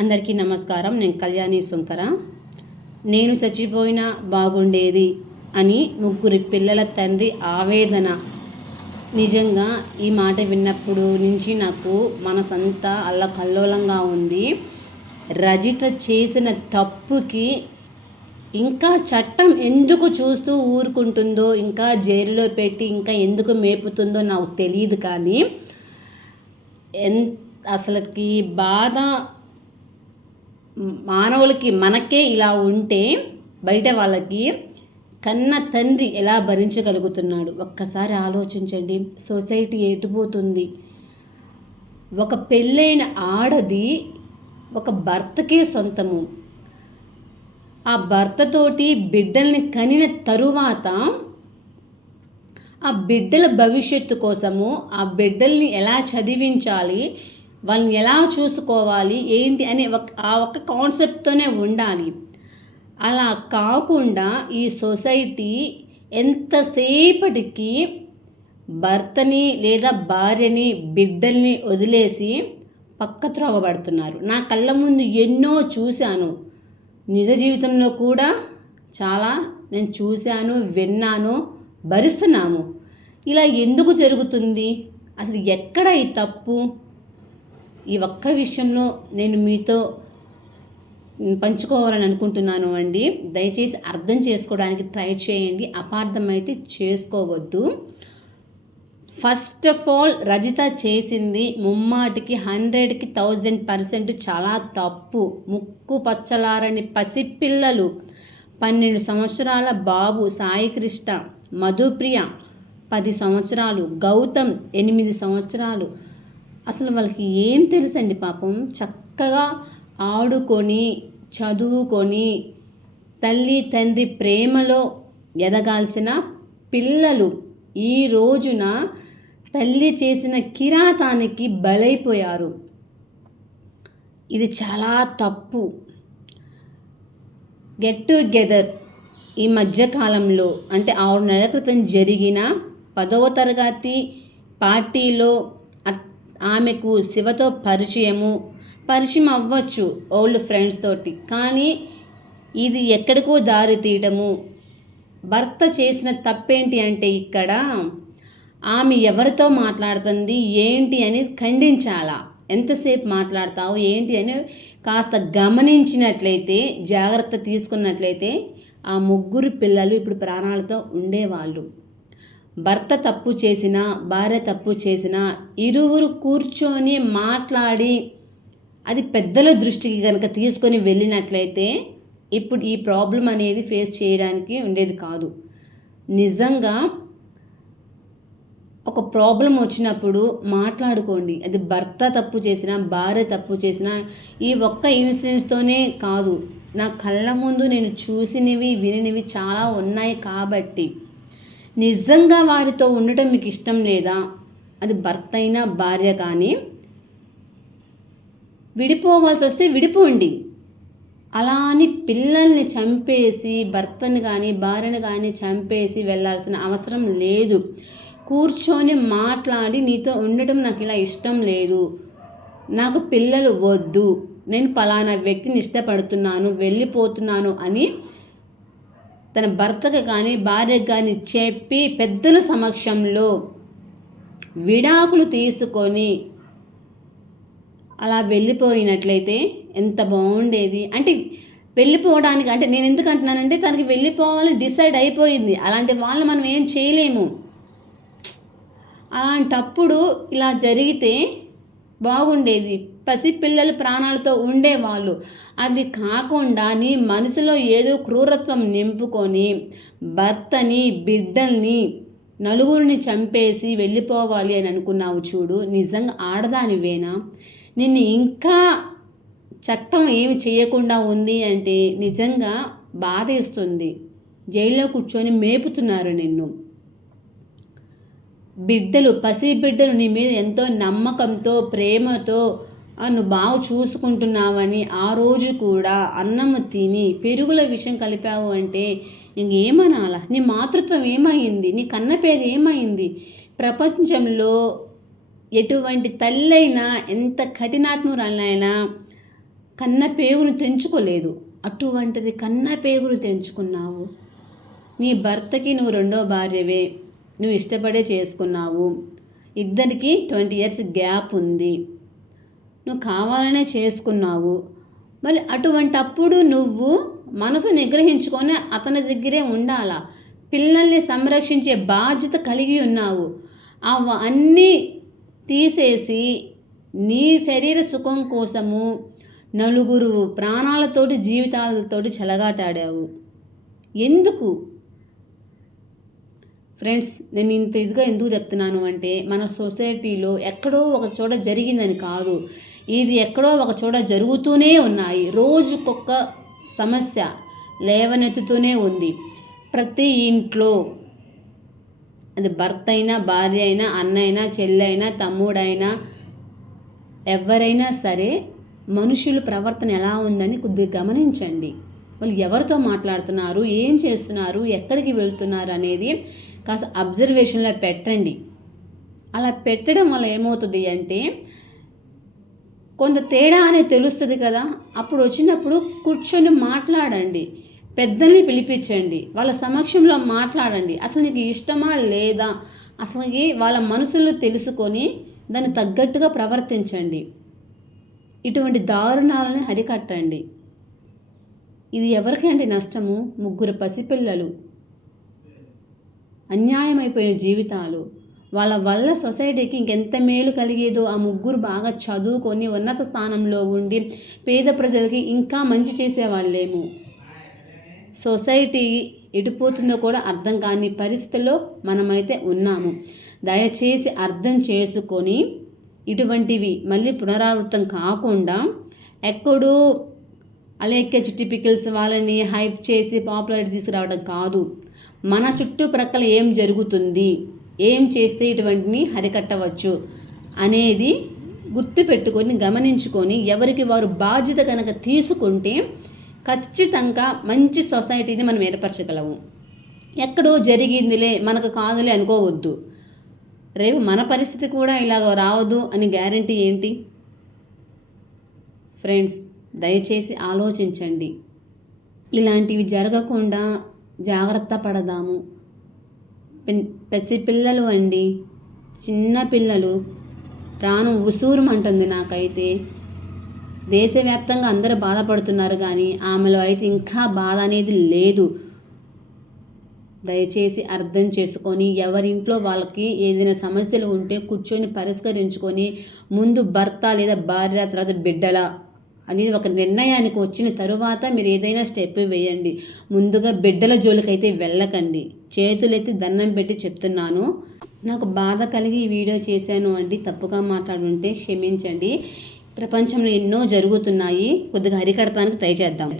అందరికీ నమస్కారం. నేను కళ్యాణి సుంకర నేను చచ్చిపోయినా బాగుండేది అని ముగ్గురి పిల్లల తండ్రి ఆవేదన. నిజంగా ఈ మాట విన్నప్పుడు నుంచి నాకు మనసంతా అల్లకల్లోలంగా ఉంది. రజిత చేసిన తప్పుకి ఇంకా చట్టం ఎందుకు చూస్తూ ఊరుకుంటుందో ఇంకా జైలులో పెట్టి ఇంకా ఎందుకు మేపుతుందో నాకు తెలియదు కానీ ఎన్ అసలుకి బాధ మానవులకి మనకే ఇలా ఉంటే బయట వాళ్ళకి కన్న తండ్రి ఎలా భరించగలుగుతున్నాడు? ఒక్కసారి ఆలోచించండి. సొసైటీ ఎటుపోతుంది? ఒక పెళ్ళైన ఆడది ఒక భర్తకే సొంతము. ఆ భర్తతోటి బిడ్డల్ని కనిన తరువాత ఆ బిడ్డల భవిష్యత్తు కోసము ఆ బిడ్డల్ని ఎలా చదివించాలి? వాళ్ళని ఎలా చూసుకోవాలి ఏంటి అనే ఒక ఆ ఒక్క కాన్సెప్ట్తోనే ఉండాలి. అలా కాకుండా ఈ సొసైటీ ఎంతసేపటికి భర్తని లేదా భార్యని బిడ్డల్ని వదిలేసి పక్క త్రోవబడుతున్నారు నా కళ్ళ ముందు ఎన్నో చూశాను. నిజ జీవితంలో కూడా చాలా నేను చూశాను విన్నాను భరిస్తున్నాము ఇలా ఎందుకు జరుగుతుంది? అసలు ఎక్కడ ఈ తప్పు? ఈ ఒక్క విషయంలో నేను మీతో పంచుకోవాలని అనుకుంటున్నాను అండి. దయచేసి అర్థం చేసుకోవడానికి ట్రై చేయండి. అపార్థమైతే చేసుకోవద్దు. ఫస్ట్ ఆఫ్ ఆల్ రజిత చేసింది ముమ్మాటికి హండ్రెడ్కి థౌజండ్ పర్సెంట్ చాలా తప్పు. ముక్కు పచ్చలారని పసిపిల్లలు. పన్నెండు సంవత్సరాల బాబు సాయికృష్ణ మధుప్రియ పది సంవత్సరాలు గౌతమ్ ఎనిమిది సంవత్సరాలు. అసలు వాళ్ళకి ఏం తెలుసండి పాపం? చక్కగా ఆడుకొని చదువుకొని తల్లి తండ్రి ప్రేమలో ఎదగాల్సిన పిల్లలు ఈ రోజున తల్లి చేసిన కిరాతానికి బలైపోయారు. ఇది చాలా తప్పు. గెట్ టుగెదర్ ఈ మధ్యకాలంలో అంటే ఆరు నెలల క్రితం జరిగిన పదవ తరగతి పార్టీలో ఆమెకు శివతో పరిచయము. పరిచయం అవ్వచ్చు ఓల్డ్ ఫ్రెండ్స్ తోటి. కానీ ఇది ఎక్కడికో దారి తీయడము. భర్త చేసిన తప్పేంటి అంటే ఇక్కడ ఆమె ఎవరితో మాట్లాడుతుంది ఏంటి అని ఖండించాలా. ఎంతసేపు మాట్లాడతావు ఏంటి అని కాస్త గమనించినట్లయితే జాగ్రత్త తీసుకున్నట్లయితే ఆ ముగ్గురు పిల్లలు ఇప్పుడు ప్రాణాలతో ఉండేవాళ్ళు. భర్త తప్పు చేసినా భార్య తప్పు చేసినా ఇరువురు కూర్చొని మాట్లాడి అది పెద్దల దృష్టికి కనుక తీసుకొని వెళ్ళినట్లయితే ఇప్పుడు ఈ ప్రాబ్లం అనేది ఫేస్ చేయడానికి ఉండేది కాదు. నిజంగా ఒక ప్రాబ్లం వచ్చినప్పుడు మాట్లాడుకోండి. అది భర్త తప్పు చేసినా భార్య తప్పు చేసినా ఈ ఒక్క ఇన్సిడెంట్స్తోనే కాదు. నా కళ్ళ ముందు నేను చూసినవి వినినవి చాలా ఉన్నాయి కాబట్టి నిజంగా వారితో ఉండటం మీకు ఇష్టం లేదా? అది భర్త అయినా భార్య కానీ విడిపోవాల్సి వస్తే విడిపోండి. అలా అని పిల్లల్ని చంపేసి భర్తను కానీ భార్యను కానీ చంపేసి వెళ్ళాల్సిన అవసరం లేదు. కూర్చొని మాట్లాడి నీతో ఉండటం నాకు ఇలా ఇష్టం లేదు. నాకు పిల్లలు వద్దు. నేను పలానా వ్యక్తిని ఇష్టపడుతున్నాను వెళ్ళిపోతున్నాను అని తన భర్తకు కానీ భార్యకు కానీ చెప్పి పెద్దల సమక్షంలో విడాకులు తీసుకొని అలా వెళ్ళిపోయినట్లయితే ఎంత బాగుండేది. అంటే వెళ్ళిపోవడానికి అంటే నేను ఎందుకు అంటున్నానంటే తనకి వెళ్ళిపోవాలని డిసైడ్ అయిపోయింది. అలాంటి వాళ్ళని మనం ఏం చేయలేము. అలాంటప్పుడు ఇలా జరిగితే బాగుండేది. పసిపిల్లలు ప్రాణాలతో ఉండేవాళ్ళు. అది కాకుండా నీ మనసులో ఏదో క్రూరత్వం నింపుకొని భర్తని బిడ్డల్ని నలుగురిని చంపేసి వెళ్ళిపోవాలి అని అనుకున్నావు చూడు. నిజంగా ఆడదానివేనా? నిన్ను ఇంకా చట్టం ఏమి చేయకుండా ఉంది అంటే నిజంగా బాధేస్తుంది. జైల్లో కూర్చొని మేపుతున్నారు నిన్ను. బిడ్డలు పసి బిడ్డలు నీ మీద ఎంతో నమ్మకంతో ప్రేమతో నువ్వు బాగా చూసుకుంటున్నావని ఆ రోజు కూడా అన్నము తిని పెరుగుల విషయం కలిపావు అంటే ఇంకేమనాలా నీ మాతృత్వం ఏమైంది? నీ కన్న పేగ ఏమైంది? ప్రపంచంలో ఎటువంటి తల్లైనా ఎంత కఠినాత్మురాలైనా కన్న పేగును తెంచుకోలేదు. అటువంటిది కన్న పేగును తెంచుకున్నావు. నీ భర్తకి నువ్వు రెండో భార్యవే. నువ్వు ఇష్టపడే చేసుకున్నావు. ఇద్దరికి ట్వంటీ ఇయర్స్ గ్యాప్ ఉంది. నువ్వు కావాలనే చేసుకున్నావు. మరి అటువంటప్పుడు నువ్వు మనసు నిగ్రహించుకొని అతని దగ్గరే ఉండాలా? పిల్లల్ని సంరక్షించే బాధ్యత కలిగి ఉన్నావు. అవన్నీ తీసేసి నీ శరీర సుఖం కోసము నలుగురు ప్రాణాలతోటి జీవితాలతోటి చెలగాటాడావు. ఎందుకు? ఫ్రెండ్స్ నేను ఇంత ఇదిగా ఎందుకు చెప్తున్నాను అంటే మన సొసైటీలో ఎక్కడో ఒక చోట జరిగిందని కాదు. ఇది ఎక్కడో ఒక చోట జరుగుతూనే ఉన్నాయి. రోజుకొక సమస్య లేవనెత్తుతూనే ఉంది. ప్రతి ఇంట్లో అది భర్త అయినా భార్య అయినా అన్న అయినా చెల్లి అయినా తమ్ముడైనా ఎవరైనా సరే మనుషుల ప్రవర్తన ఎలా ఉందని కొద్దిగా గమనించండి. వాళ్ళు ఎవరితో మాట్లాడుతున్నారు ఏం చేస్తున్నారు ఎక్కడికి వెళ్తున్నారు అనేది కాస్త అబ్జర్వేషన్లో పెట్టండి. అలా పెట్టడం వల్ల ఏమవుతుంది అంటే కొంత తేడా అనేది తెలుస్తుంది కదా. అప్పుడు వచ్చినప్పుడు కూర్చొని మాట్లాడండి. పెద్దల్ని పిలిపించండి. వాళ్ళ సమక్షంలో మాట్లాడండి. అసలు నీకు ఇష్టమా లేదా? అసలుకి వాళ్ళ మనసులు తెలుసుకొని దాన్ని తగ్గట్టుగా ప్రవర్తించండి. ఇటువంటి దారుణాలను అరికట్టండి. ఇది ఎవరికండి నష్టము? ముగ్గురు పసిపిల్లలు. అన్యాయమైపోయిన జీవితాలు. వాళ్ళ వల్ల సొసైటీకి ఇంకెంత మేలు కలిగేదో ఆ ముగ్గురు బాగా చదువుకొని ఉన్నత స్థానంలో ఉండి పేద ప్రజలకి ఇంకా మంచి చేసేవాళ్ళేమో. సొసైటీ ఎడిపోతుందో కూడా అర్థం కాని పరిస్థితుల్లో మనమైతే ఉన్నాము. దయచేసి అర్థం చేసుకొని ఇటువంటివి మళ్ళీ పునరావృతం కాకుండా ఎక్కడో అలేఖ్య పికిల్స్ వాళ్ళని హైప్ చేసి పాపులారిటీ తీసుకురావడం కాదు. మన చుట్టుప్రక్కల ఏం జరుగుతుంది? ఏం చేస్తే ఇటువంటిని హరికట్టవచ్చు అనేది గుర్తుపెట్టుకొని గమనించుకొని ఎవరికి వారు బాధ్యత కనుక తీసుకుంటే ఖచ్చితంగా మంచి సొసైటీని మనం ఏర్పరచగలము. ఎక్కడో జరిగిందిలే మనకు కాదులే అనుకోవద్దు. రేపు మన పరిస్థితి కూడా ఇలాగ రావద్దు అని గ్యారంటీ ఏంటి? ఫ్రెండ్స్ దయచేసి ఆలోచించండి. ఇలాంటివి జరగకుండా జాగ్రత్త పడదాము. పసిపిల్లలు అండి. చిన్నపిల్లలు ప్రాణం ఉసూరుమంటుంది నాకైతే. దేశవ్యాప్తంగా అందరూ బాధపడుతున్నారు కానీ ఆమెలో అయితే ఇంకా బాధ అనేది లేదు. దయచేసి అర్థం చేసుకొని ఎవరింట్లో వాళ్ళకి ఏదైనా సమస్యలు ఉంటే కూర్చొని పరిష్కరించుకొని ముందు భర్త లేదా భార్య తర్వాత బిడ్డల అనేది ఒక నిర్ణయానికి వచ్చిన తరువాత మీరు ఏదైనా స్టెప్ వేయండి. ముందుగా బిడ్డల జోలికైతే వెళ్ళకండి. చేతులెత్తి దండం పెట్టి చెప్తున్నాను. నాకు బాధ కలిగి ఈ వీడియో చేశాను అండి. తప్పుగా మాట్లాడుంటే క్షమించండి. ప్రపంచంలో ఎన్నో జరుగుతున్నాయి. కొద్దిగా అరికడతానికి ట్రై చేద్దాం.